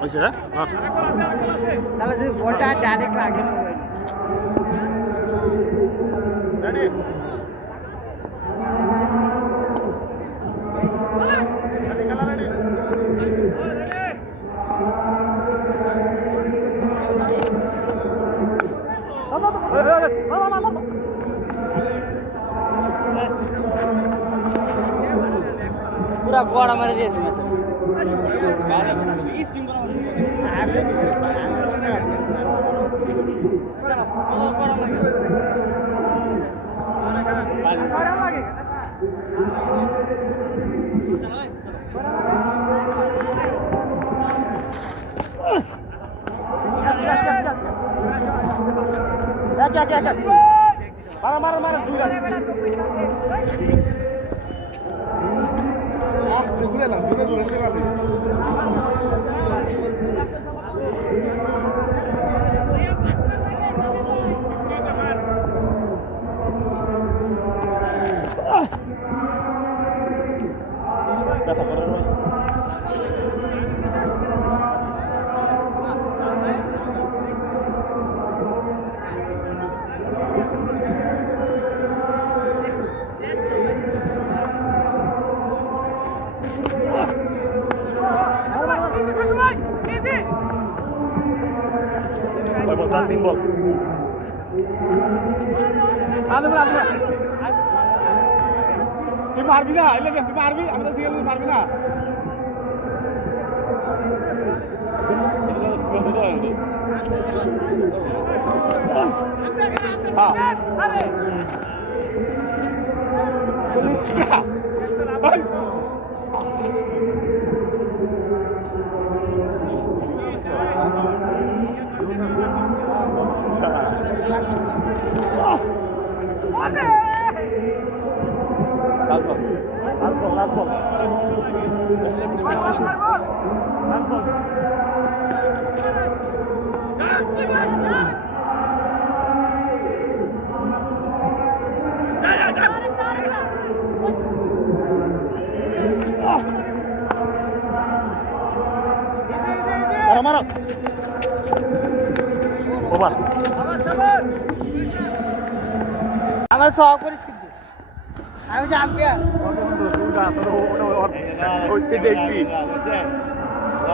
হয়েছে হ্যাঁ তাহলে যদি বলটা ডাইরেক্ট লাগে মোবাইল পুরা গোড়া মারে দিয়েছে মারো 2 রান আস্তে ঘুরেলাম ঘুরে ঘুরে পারবে ব্যথা করার বল 3 বল তুই মারবি না এলে তুই মারবি আমরা সিগন্যাল মারবি না লাস্ট বল লাস্ট বল মারো মারো ওভার আমার সব করিস কিন্তু আমি চ্যাম্পিয়ন দেখবি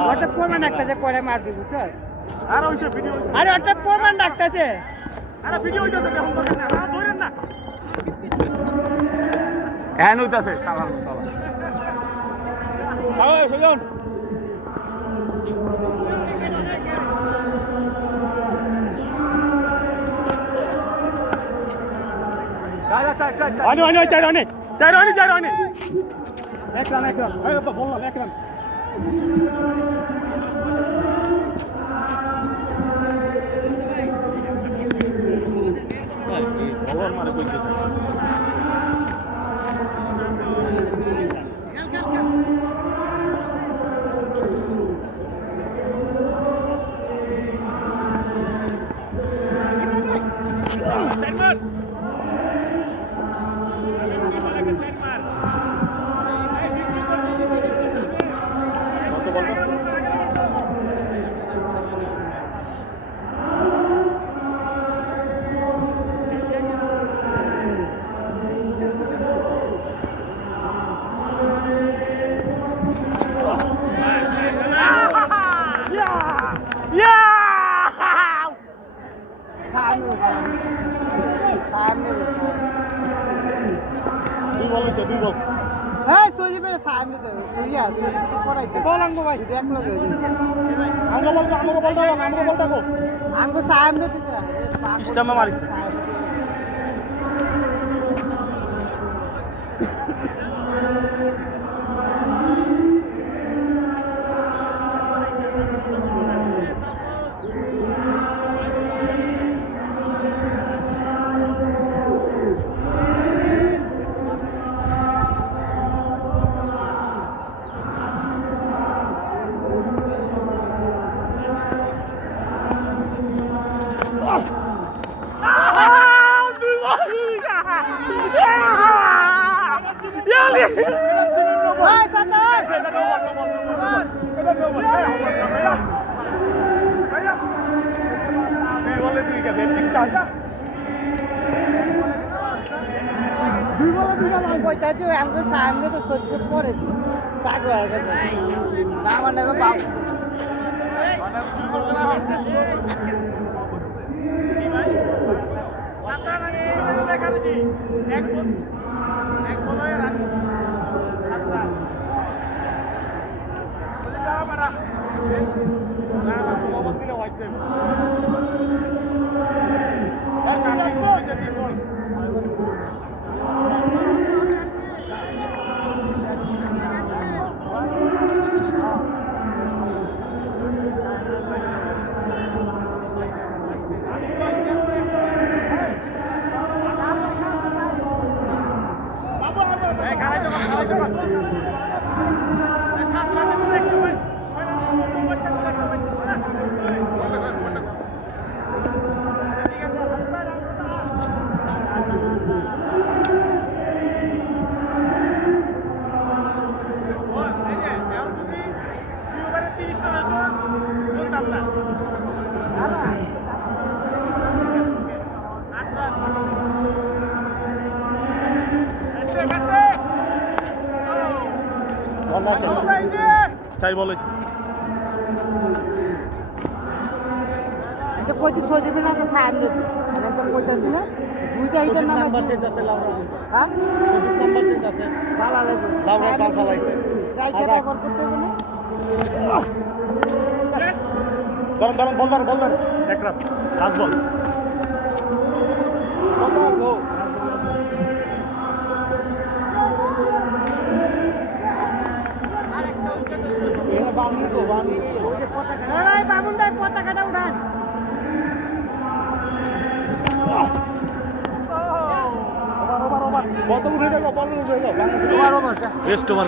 ওটা প্রমাণ ডাকতেছে পরে মারবি বুঝছো আর ওইসব ভিডিও আরে ওটা প্রমাণ ডাকতেছে আরে ভিডিও হইতাছে এখন দরকার না ধরেন না হ্যান হইতাছে সালাম সালাম সুজন চাই এক রান বললাম এক রান বলার মারে কইতেছে দুই বল হইছে দুই বল হ্যাঁ সুইবে সামনে তো সুইয়া সুই তো পড়াইতে বলাঙ্গ ভাই দেখ লগে আমাকে বলটা গো আঙ্গো সামনে তো ইস্টামে মারিছে চান্স কইতাছি আমাকে সামনে তো সজকে পরে দি পাগলা হয়ে গেছে না মানে বাপ চাই বল হয়েছে তো কইতে সজবে না তো সামনে দি আমি তো কইতাছি না দুইটা হিটার নাম নাম্বার চাইতাছে লাউরা হ্যাঁ সুযোগ নাম্বার চাইতাছে ভালো লাগবে লাউরা কাল ফালাইছে রাইখে ব্যবহার করতে হবে না ধরেন ধরেন বল ধর বল ধর এক রাত লাস্ট বল কত গো এখানে বাউন্ডারি গো বাউন্ডারি ওই যে পতাকা এই বাবুন ভাই পতাকাটা উঠান কত উঠে যাবো 15 উঠে যাবো Bangladesh over over best over